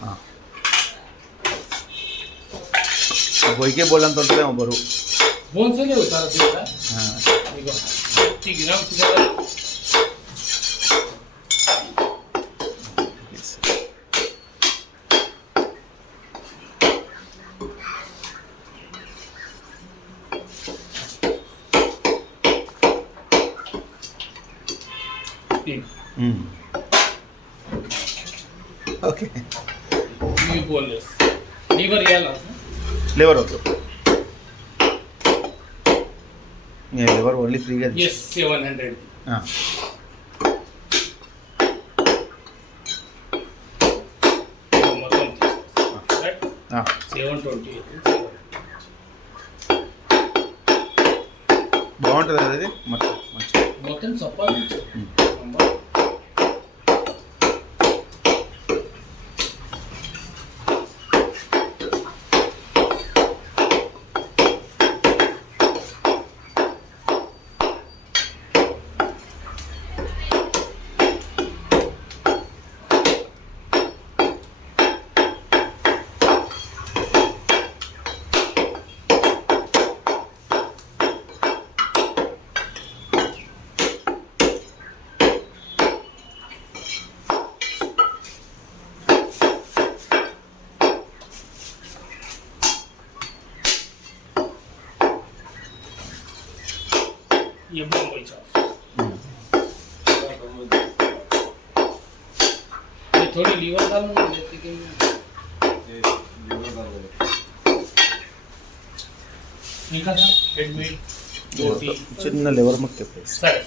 हाँ वही के बोलन तो बरू बोन से नहीं उतारा दिया हाँ 50 ग्राम सीधा ओके मी बोनलेस लीवर याला फ्लेवर होतो ये फ्लेवर ओनली फ्री का यस 700 हां మొత్తం రైట్ हां 720 బాగుంటది కదా ఇది మొత్తం మొత్తం చపాతీ ये बॉम्बे चॉप ये थोड़ी लीवर डाल दूंगा जैसे कि ये लीवर डाल दो ठीक है सर हेड मीट रोटी चिन्न लीवर मत के सर